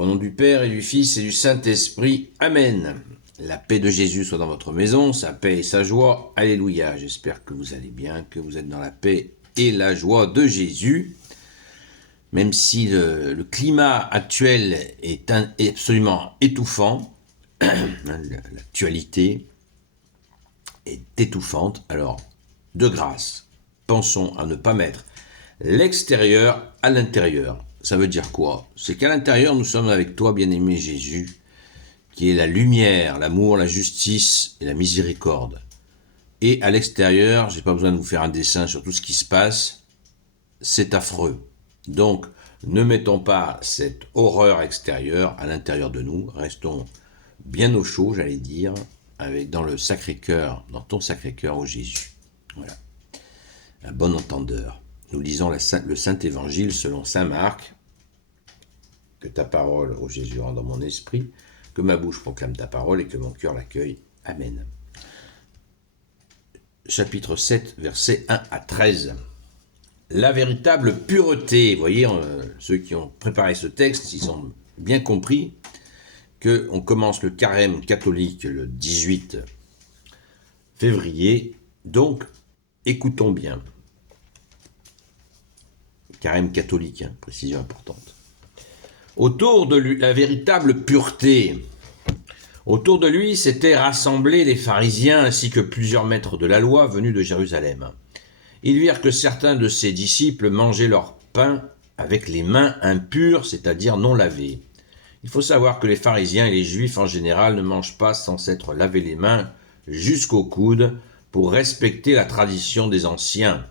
Au nom du Père et du Fils et du Saint-Esprit. Amen. La paix de Jésus soit dans votre maison, sa paix et sa joie. Alléluia. J'espère que vous allez bien, que vous êtes dans la paix et la joie de Jésus. Même si le climat actuel est absolument étouffant, l'actualité est étouffante, alors de grâce, pensons à ne pas mettre l'extérieur à l'intérieur. Ça veut dire quoi? C'est qu'à l'intérieur, nous sommes avec toi, bien-aimé Jésus, qui est la lumière, l'amour, la justice et la miséricorde. Et à l'extérieur, j'ai pas besoin de vous faire un dessin sur tout ce qui se passe, c'est affreux. Donc, ne mettons pas cette horreur extérieure à l'intérieur de nous, restons bien au chaud, j'allais dire, dans le Sacré-Cœur, dans ton Sacré-Cœur, ô Jésus. Voilà, un bon entendeur. Nous lisons le Saint-Évangile selon saint Marc. Que ta parole, ô Jésus, rende dans mon esprit, que ma bouche proclame ta parole et que mon cœur l'accueille. Amen. Chapitre 7, versets 1 à 13. La véritable pureté. Vous voyez, ceux qui ont préparé ce texte, ils ont bien compris qu'on commence le carême catholique le 18 février. Donc, écoutons bien. Carême catholique, précision importante. Autour de lui, la véritable pureté. Autour de lui s'étaient rassemblés les pharisiens ainsi que plusieurs maîtres de la loi venus de Jérusalem. Ils virent que certains de ses disciples mangeaient leur pain avec les mains impures, c'est-à-dire non lavées. Il faut savoir que les pharisiens et les juifs en général ne mangent pas sans s'être lavé les mains jusqu'au coude pour respecter la tradition des anciens.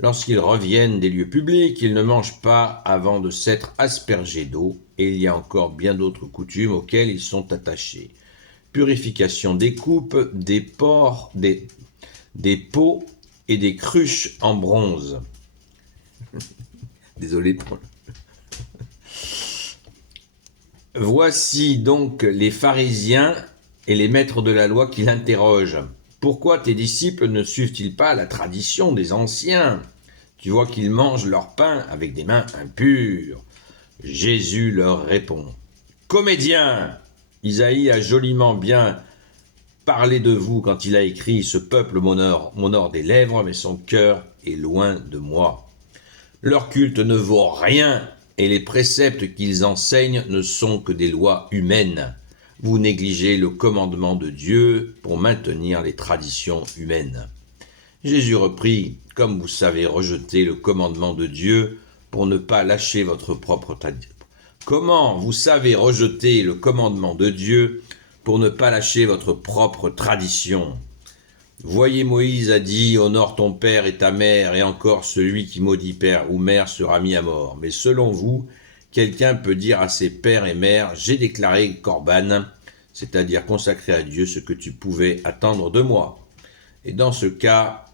Lorsqu'ils reviennent des lieux publics, ils ne mangent pas avant de s'être aspergés d'eau, et il y a encore bien d'autres coutumes auxquelles ils sont attachés. Purification des coupes, des pots et des cruches en bronze. Désolé pour... Voici donc les pharisiens et les maîtres de la loi qui l'interrogent. Pourquoi tes disciples ne suivent-ils pas la tradition des anciens? Tu vois qu'ils mangent leur pain avec des mains impures. Jésus leur répond. Comédiens, Isaïe a joliment bien parlé de vous quand il a écrit « Ce peuple m'honore des lèvres, mais son cœur est loin de moi. » Leur culte ne vaut rien, et les préceptes qu'ils enseignent ne sont que des lois humaines. Vous négligez le commandement de Dieu pour maintenir les traditions humaines. Jésus reprit, « Comme vous savez rejeter le commandement de Dieu pour ne pas lâcher votre propre tradition. Comment vous savez rejeter le commandement de Dieu pour ne pas lâcher votre propre tradition? Voyez, Moïse a dit, honore ton père et ta mère, et encore celui qui maudit père ou mère sera mis à mort. Mais selon vous, quelqu'un peut dire à ses pères et mères, j'ai déclaré Corban, c'est-à-dire consacré à Dieu ce que tu pouvais attendre de moi. Et dans ce cas,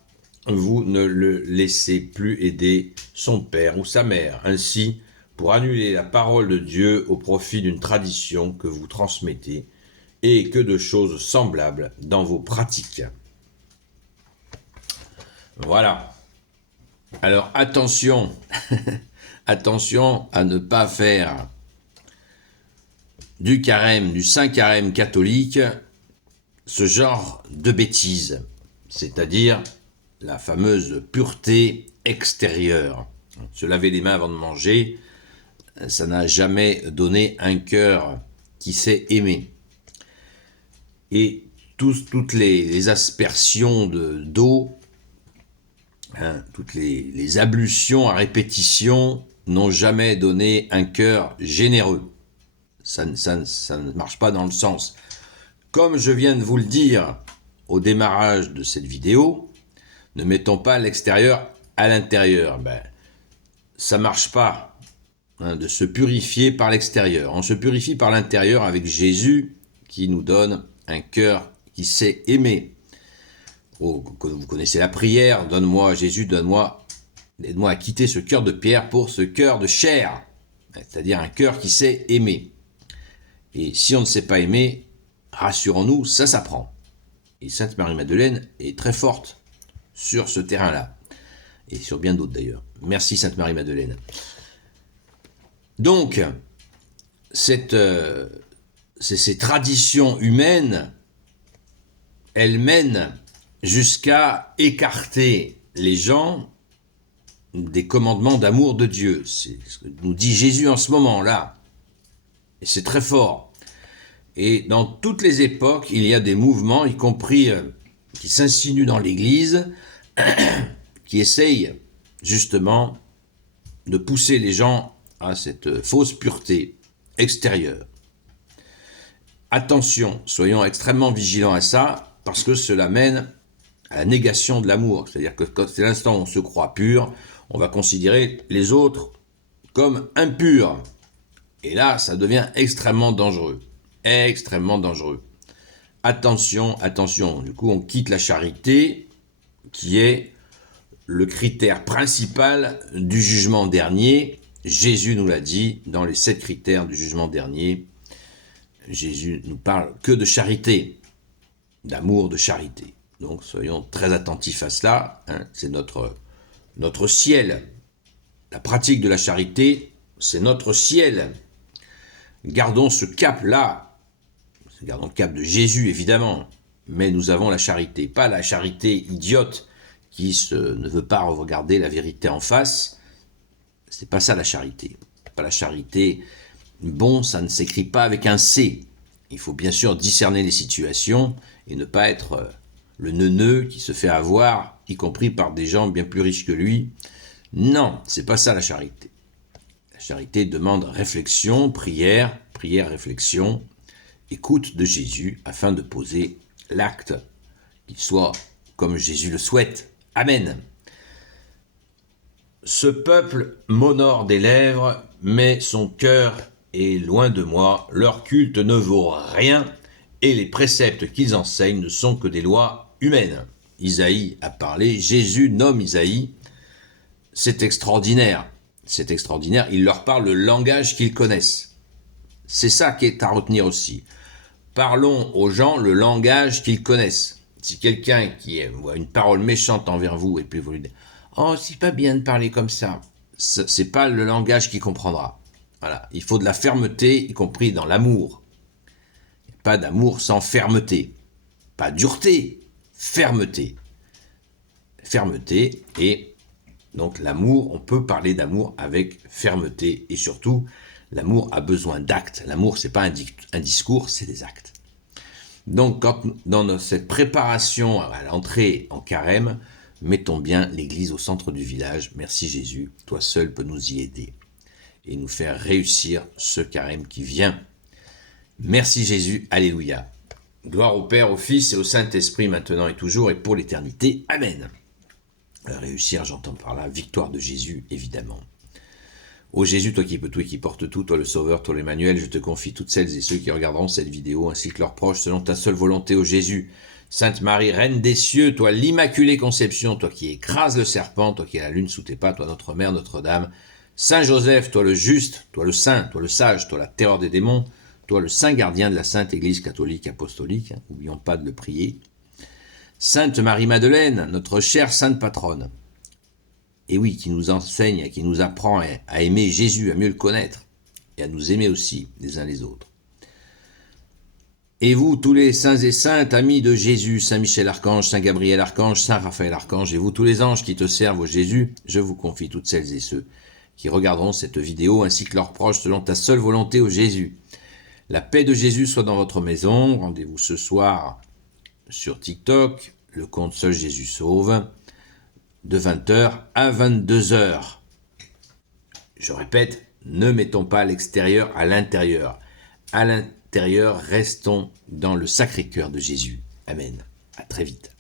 vous ne le laissez plus aider son père ou sa mère. Ainsi, pour annuler la parole de Dieu au profit d'une tradition que vous transmettez, et que de choses semblables dans vos pratiques. Voilà. Alors attention, attention à ne pas faire du carême, du Saint Carême catholique, ce genre de bêtises, c'est-à-dire la fameuse pureté extérieure. Se laver les mains avant de manger, ça n'a jamais donné un cœur qui sait aimer. Et toutes les aspersions d'eau, toutes les ablutions à répétition n'ont jamais donné un cœur généreux. Ça ne marche pas dans le sens. Comme je viens de vous le dire au démarrage de cette vidéo, ne mettons pas l'extérieur à l'intérieur. Ça ne marche pas de se purifier par l'extérieur. On se purifie par l'intérieur avec Jésus qui nous donne un cœur qui sait aimer. Vous connaissez la prière, donne-moi, Jésus, aide-moi à quitter ce cœur de pierre pour ce cœur de chair, c'est-à-dire un cœur qui sait aimer. Et si on ne sait pas aimer, rassurons-nous, ça s'apprend. Et Sainte Marie-Madeleine est très forte sur ce terrain-là, et sur bien d'autres d'ailleurs. Merci Sainte Marie-Madeleine. Donc, ces traditions humaines, elles mènent jusqu'à écarter les gens des commandements d'amour de Dieu. C'est ce que nous dit Jésus en ce moment-là. Et c'est très fort. Et dans toutes les époques, il y a des mouvements, y compris qui s'insinuent dans l'Église, qui essayent justement de pousser les gens à cette fausse pureté extérieure. Attention, soyons extrêmement vigilants à ça, parce que cela mène à la négation de l'amour. C'est-à-dire que c'est l'instant où on se croit pur, on va considérer les autres comme impurs. Et là, ça devient extrêmement dangereux. Extrêmement dangereux. Attention, attention. Du coup, on quitte la charité, qui est le critère principal du jugement dernier. Jésus nous l'a dit dans les 7 critères du jugement dernier. Jésus nous parle que de charité, d'amour, de charité. Donc soyons très attentifs à cela. C'est notre ciel. La pratique de la charité, c'est notre ciel. Gardons ce cap-là. Gardons le cap de Jésus, évidemment. Mais nous avons la charité. Pas la charité idiote qui ne veut pas regarder la vérité en face. C'est pas ça la charité. Pas la charité. Bon, ça ne s'écrit pas avec un C. Il faut bien sûr discerner les situations et ne pas être le neuneu qui se fait avoir, y compris par des gens bien plus riches que lui. Non, c'est pas ça la charité. La charité demande réflexion, prière, réflexion, écoute de Jésus afin de poser l'acte qu'il soit comme Jésus le souhaite. Amen. Ce peuple m'honore des lèvres, mais son cœur est loin de moi. Leur culte ne vaut rien et les préceptes qu'ils enseignent ne sont que des lois humaines. Isaïe a parlé, Jésus nomme Isaïe. C'est extraordinaire. C'est extraordinaire. Il leur parle le langage qu'ils connaissent. C'est ça qui est à retenir aussi. Parlons aux gens le langage qu'ils connaissent. Si quelqu'un qui a une parole méchante envers vous et puis vous lui dites « Oh, c'est pas bien de parler comme ça », c'est pas le langage qu'il comprendra. Voilà. Il faut de la fermeté, y compris dans l'amour. Pas d'amour sans fermeté. Pas dureté, fermeté. Fermeté et donc l'amour, on peut parler d'amour avec fermeté et surtout, l'amour a besoin d'actes. L'amour, c'est pas un discours, c'est des actes. Donc, dans cette préparation à l'entrée en carême, mettons bien l'Église au centre du village. Merci Jésus, toi seul peux nous y aider et nous faire réussir ce carême qui vient. Merci Jésus, alléluia. Gloire au Père, au Fils et au Saint-Esprit, maintenant et toujours et pour l'éternité. Amen. Réussir, j'entends par là, victoire de Jésus, évidemment. Ô Jésus, toi qui peux tout et qui portes tout, toi le Sauveur, toi l'Emmanuel, je te confie toutes celles et ceux qui regarderont cette vidéo, ainsi que leurs proches, selon ta seule volonté, ô Jésus. Sainte Marie, Reine des cieux, toi l'Immaculée Conception, toi qui écrases le serpent, toi qui as la lune sous tes pas, toi notre Mère, Notre-Dame. Saint Joseph, toi le juste, toi le saint, toi le sage, toi la terreur des démons, toi le saint gardien de la Sainte Église catholique apostolique, n'oublions pas de le prier. Sainte Marie-Madeleine, notre chère sainte patronne. Et oui, qui nous enseigne, qui nous apprend à aimer Jésus, à mieux le connaître, et à nous aimer aussi les uns les autres. Et vous, tous les saints et saintes, amis de Jésus, Saint Michel Archange, Saint Gabriel Archange, Saint Raphaël Archange, et vous, tous les anges qui te servent au Jésus, je vous confie toutes celles et ceux qui regarderont cette vidéo, ainsi que leurs proches, selon ta seule volonté au Jésus. La paix de Jésus soit dans votre maison. Rendez-vous ce soir sur TikTok, le compte Seul Jésus Sauve, de 20h à 22h. Je répète, ne mettons pas l'extérieur à l'intérieur. À l'intérieur, restons dans le Sacré-Cœur de Jésus. Amen. À très vite.